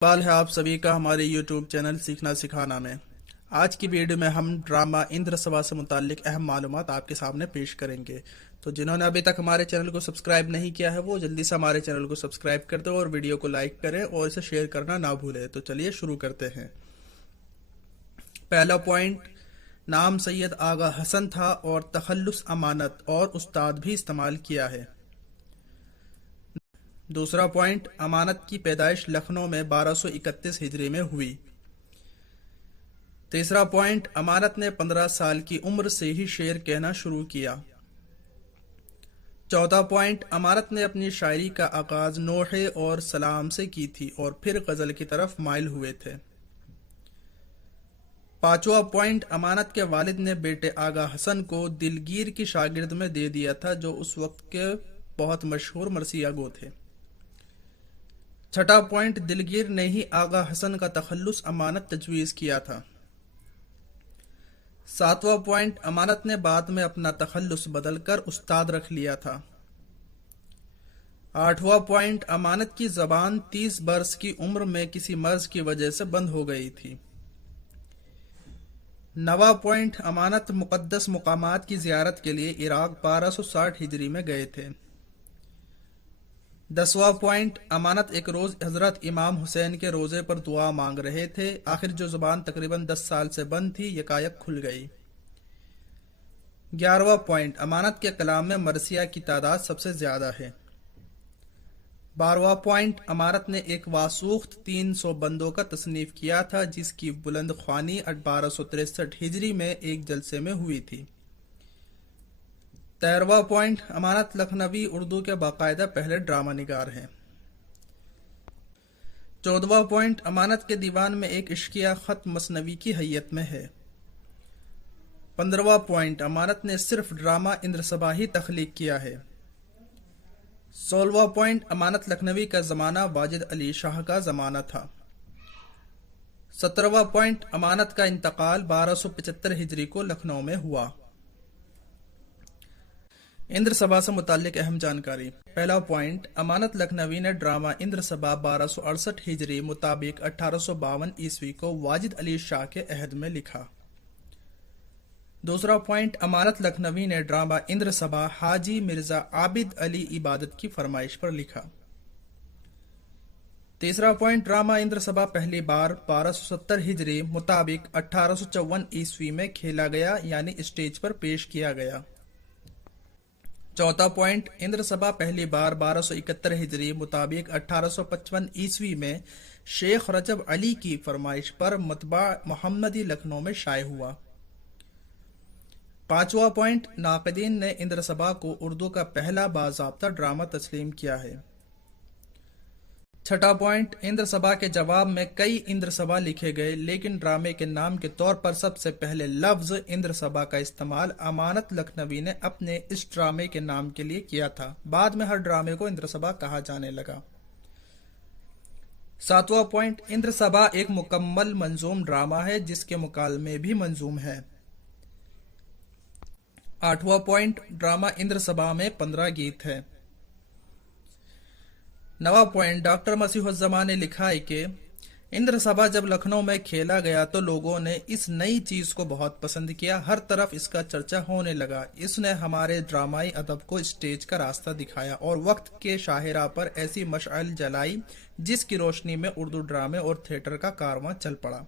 इकबाल है आप सभी का हमारे YouTube चैनल सीखना सिखाना में। आज की वीडियो में हम ड्रामा इंद्र सभा से मुताल्लिक अहम मालूमात आपके सामने पेश करेंगे। तो जिन्होंने अभी तक हमारे चैनल को सब्सक्राइब नहीं किया है वो जल्दी से हमारे चैनल को सब्सक्राइब कर दो और वीडियो को लाइक करें और इसे शेयर करना ना भूलें। तो चलिए शुरू करते हैं। पहला पॉइंट, नाम सैयद आगा हसन था और तखल्लुस अमानत और उस्ताद भी इस्तेमाल किया है। दूसरा पॉइंट, अमानत की पैदाइश लखनऊ में 1231 हिजरी में हुई। तीसरा पॉइंट, अमानत ने 15 साल की उम्र से ही शेर कहना शुरू किया। चौथा पॉइंट, अमानत ने अपनी शायरी का आगाज नोहे और सलाम से की थी और फिर गजल की तरफ माइल हुए थे। पांचवा पॉइंट, अमानत के वालिद ने बेटे आगा हसन को दिलगीर की शागिर्द में दे दिया था जो उस वक्त के बहुत मशहूर मरसिया गो थे। छठा पॉइंट, दिलगीर ने ही आगा हसन का तखल्लुस अमानत तजवीज़ किया था। सातवां पॉइंट, अमानत ने बाद में अपना तखल्लुस बदलकर उस्ताद रख लिया था। आठवां पॉइंट, अमानत की जबान 30 बरस की उम्र में किसी मर्ज की वजह से बंद हो गई थी। नवा पॉइंट, अमानत मुकद्दस मुकामात की जियारत के लिए इराक 1260 हिजरी में गए थे। 10वां पॉइंट, अमानत एक रोज हजरत इमाम हुसैन के रोजे पर दुआ मांग रहे थे। आखिर जो जुबान तकरीबन 10 साल से बंद थी यकायक खुल गई। 11वां पॉइंट, अमानत के कलाम में मरसिया की तादाद सबसे ज्यादा है। 12वां पॉइंट, अमानत ने एक वासूख्त 300 बंदों का तसनीफ किया था जिसकी बुलंद ख्वानी 1263 हिजरी में एक जलसे में हुई थी। 13वां पॉइंट, अमानत लखनवी उर्दू के बाकायदा पहले ड्रामा निगार हैं। 14वां पॉइंट, अमानत के दीवान में एक इश्किया खत मसनवी की हैयत में है। 15वां पॉइंट, अमानत ने सिर्फ ड्रामा इंद्रसभा ही तख्लीक किया है। 16वां पॉइंट, अमानत लखनवी का जमाना वाजिद अली शाह का जमाना था। 17वां पॉइंट, अमानत का इंतकाल 1275 हिजरी को लखनऊ में हुआ। इंद्र सभा से मुताल्लिक अहम जानकारी। पहला पॉइंट, अमानत लखनवी ने ड्रामा इंद्र सभा 1268 हिजरी मुताबिक 1852 ईस्वी को वाजिद अली शाह के अहद में लिखा। दूसरा पॉइंट, अमानत लखनवी ने ड्रामा इंद्र सभा हाजी मिर्जा आबिद अली इबादत की फरमाइश पर लिखा। तीसरा पॉइंट, ड्रामा इंद्र सभा पहली बार 1270 हिजरी मुताबिक 1854 ईस्वी में खेला गया यानी स्टेज पर पेश किया गया। चौथा पॉइंट, इंद्र सभा पहली बार 1271 हिजरी मुताबिक 1855 ईस्वी में शेख रजब अली की फरमाइश पर मतबा मोहम्मदी लखनऊ में शाये हुआ। पांचवा पॉइंट, नाक़दीन ने इंद्र सभा को उर्दू का पहला बाज़ाब्ता ड्रामा तस्लीम किया है। छठा पॉइंट, इंद्र सभा के जवाब में कई इंद्र सभा लिखे गए लेकिन ड्रामे के नाम के तौर पर सबसे पहले लफ्ज इंद्र सभा का इस्तेमाल अमानत लखनवी ने अपने इस ड्रामे के नाम के लिए किया था। बाद में हर ड्रामे को इंद्र सभा कहा जाने लगा। सातवां पॉइंट, इंद्र सभा एक मुकम्मल मंजूम ड्रामा है जिसके मुकालमे भी मंजूम है। आठवां पॉइंट, ड्रामा इंद्र सभा में 15 गीत है। नवा पॉइंट, डॉक्टर मसीहुज़्ज़मान ने लिखा है कि इंद्र सभा जब लखनऊ में खेला गया तो लोगों ने इस नई चीज को बहुत पसंद किया। हर तरफ इसका चर्चा होने लगा। इसने हमारे ड्रामाई अदब को स्टेज का रास्ता दिखाया और वक्त के शाहिरा पर ऐसी मशअल जलाई जिसकी रोशनी में उर्दू ड्रामे और थिएटर का कारवां चल पड़ा।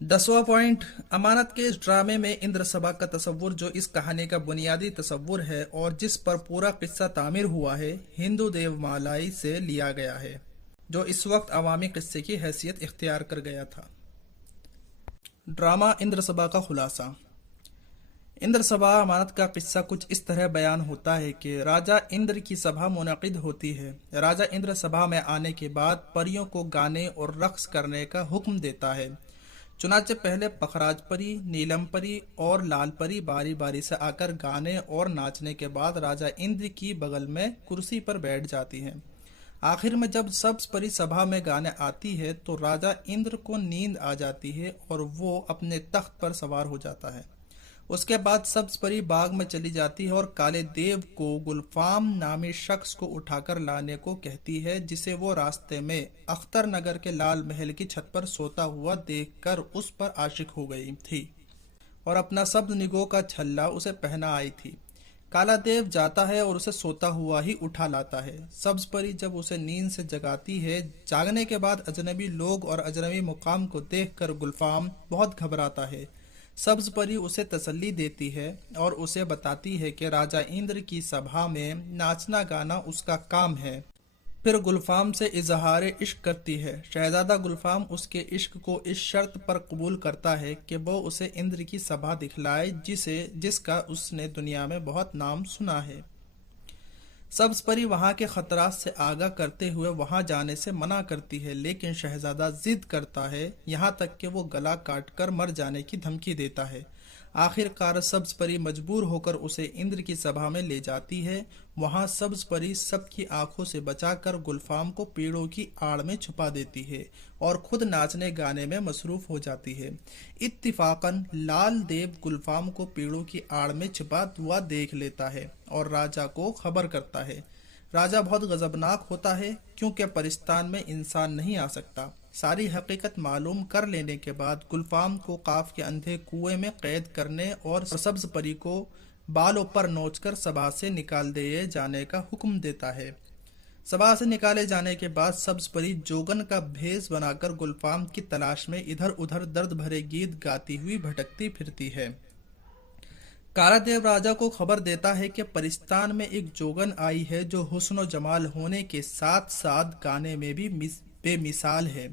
10वां पॉइंट, अमानत के इस ड्रामे में इंद्र सभा का तस्वुर जो इस कहानी का बुनियादी तस्वुर है और जिस पर पूरा किस्सा तामीर हुआ है हिंदू देवमालाई से लिया गया है जो इस वक्त अवामी किस्से की हैसियत इख्तियार कर गया था। ड्रामा इंद्र सभा का खुलासा। इंद्र सभा अमानत का किस्सा कुछ इस तरह बयान होता है कि राजा इंद्र की सभा मुनक़िद होती है। राजा इंद्र सभा में आने के बाद परियों को गाने और रक्स करने का हुक्म देता है। चुनाचे पहले पखराज परी, नीलम परी और लाल परी बारी बारी से आकर गाने और नाचने के बाद राजा इंद्र की बगल में कुर्सी पर बैठ जाती हैं। आखिर में जब सब परी सभा में गाने आती है तो राजा इंद्र को नींद आ जाती है और वो अपने तख्त पर सवार हो जाता है। اس کے بعد सब्ज परी बाग में चली जाती है और काले देव को गुलफाम नामी शख्स को उठाकर लाने को कहती है, जिसे वो रास्ते में अख्तर नगर के लाल महल की छत पर सोता हुआ देखकर उस पर आशिक हो गई थी और अपना सब्ज निगोह का छल्ला उसे पहना आई थी। काला देव जाता है और उसे सोता हुआ ही उठा लाता है। सब्ज परी जब उसे नींद से जगाती है, जागने के बाद अजनबी लोग और अजनबी मुकाम को देखकर गुलफाम बहुत घबराता है। सब्ज परी उसे तसल्ली देती है और उसे बताती है कि राजा इंद्र की सभा में नाचना गाना उसका काम है। फिर गुलफाम से इजहार इश्क करती है। शहजादा गुलफाम उसके इश्क को इस शर्त पर कबूल करता है कि वो उसे इंद्र की सभा दिखलाए जिसका उसने दुनिया में बहुत नाम सुना है। सब्ज परी वहां के खतरात से आगाह करते हुए वहां जाने से मना करती है, लेकिन शहजादा जिद करता है, यहाँ तक कि वो गला काटकर मर जाने की धमकी देता है। आखिरकार सब्ज परी मजबूर होकर उसे इंद्र की सभा में ले जाती है। वहां सब्ज परी सबकी आंखों से बचाकर गुलफाम को पेड़ों की आड़ में छुपा देती है और खुद नाचने गाने में मसरूफ हो जाती है। इत्तिफाकन लाल देव गुलफाम को पेड़ों की आड़ में छिपा हुआ देख लेता है और राजा को खबर करता है। राजा बहुत गजबनाक होता है क्योंकि परिस्तान में इंसान नहीं आ सकता। सारी हकीकत मालूम कर लेने के बाद गुलफाम को काफ के अंधे कुएं में कैद करने और सब्ज परी को बालों पर नोचकर सभा से निकाल दिए जाने का हुक्म देता है। सभा से निकाले जाने के बाद सब्ज परी जोगन का भेष बनाकर गुलफाम की तलाश में इधर उधर दर्द भरे गीत गाती हुई भटकती फिरती है। काला देव राजा को खबर देता है कि परिस्तान में एक जोगन आई है जो हुस्न जमाल होने के साथ साथ गाने में भी बेमिसाल है।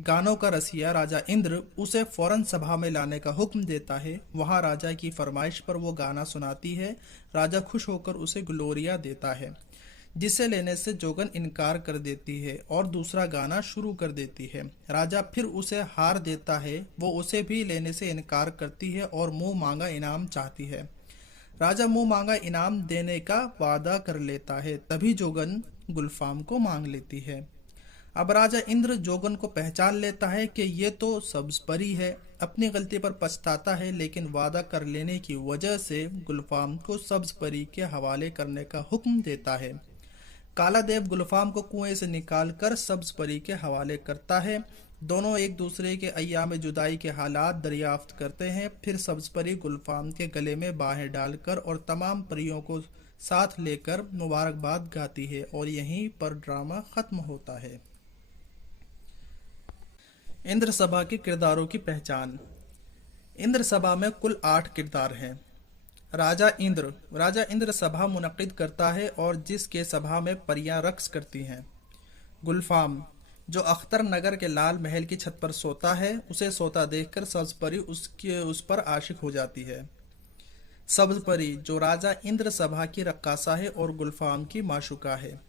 गानों का रसिया राजा इंद्र उसे फौरन सभा में लाने का हुक्म देता है। वहां राजा की फरमाइश पर वो गाना सुनाती है। राजा खुश होकर उसे ग्लोरिया देता है, जिसे लेने से जोगन इनकार कर देती है और दूसरा गाना शुरू कर देती है। राजा फिर उसे हार देता है। वो उसे भी लेने से इनकार करती है और मुंह मांगा इनाम चाहती है। राजा मुंह मांगा इनाम देने का वादा कर लेता है। तभी जोगन गुलफाम को मांग लेती है। अब राजा इंद्र जोगन को पहचान लेता है कि ये तो सब्ज परी है। अपनी गलती पर पछताता है, लेकिन वादा कर लेने की वजह से गुलफाम को सब्ज परी के हवाले करने का हुक्म देता है। काला देव गुलफाम को कुएं से निकालकर सब्ज परी के हवाले करता है। दोनों एक दूसरे के अय्याम जुदाई के हालात दरियाफ्त करते हैं। फिर सब्ज परी गुलफाम के गले में बाहें डालकर और तमाम परियों को साथ लेकर मुबारकबाद गाती है और यहीं पर ड्रामा खत्म होता है। इंद्र सभा के किरदारों की पहचान। इंद्र सभा में कुल 8 किरदार हैं। राजा इंद्र सभा मुनक्किद करता है और जिसके सभा में परियां रक्स करती हैं। गुलफाम, जो अख्तर नगर के लाल महल की छत पर सोता है, उसे सोता देखकर सब्ज परी उस पर आशिक हो जाती है। सब्ज परी, जो राजा इंद्र सभा की रक्कासा है और गुलफाम की माशुका है।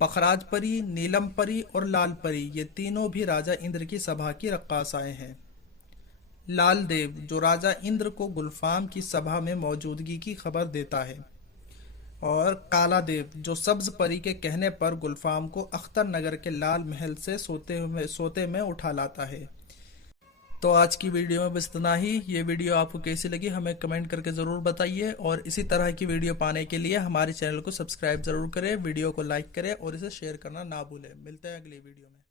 पखराज परी, नीलम परी और लाल परी, ये तीनों भी राजा इंद्र की सभा की रक्कासाएं हैं। लाल देव, जो राजा इंद्र को गुलफाम की सभा में मौजूदगी की खबर देता है। और काला देव, जो सब्ज परी के कहने पर गुलफाम को अख्तर नगर के लाल महल से सोते में उठा लाता है। तो आज की वीडियो में बस इतना ही। ये वीडियो आपको कैसी लगी हमें कमेंट करके ज़रूर बताइए और इसी तरह की वीडियो पाने के लिए हमारे चैनल को सब्सक्राइब ज़रूर करें, वीडियो को लाइक करें और इसे शेयर करना ना भूलें। मिलते हैं अगली वीडियो में।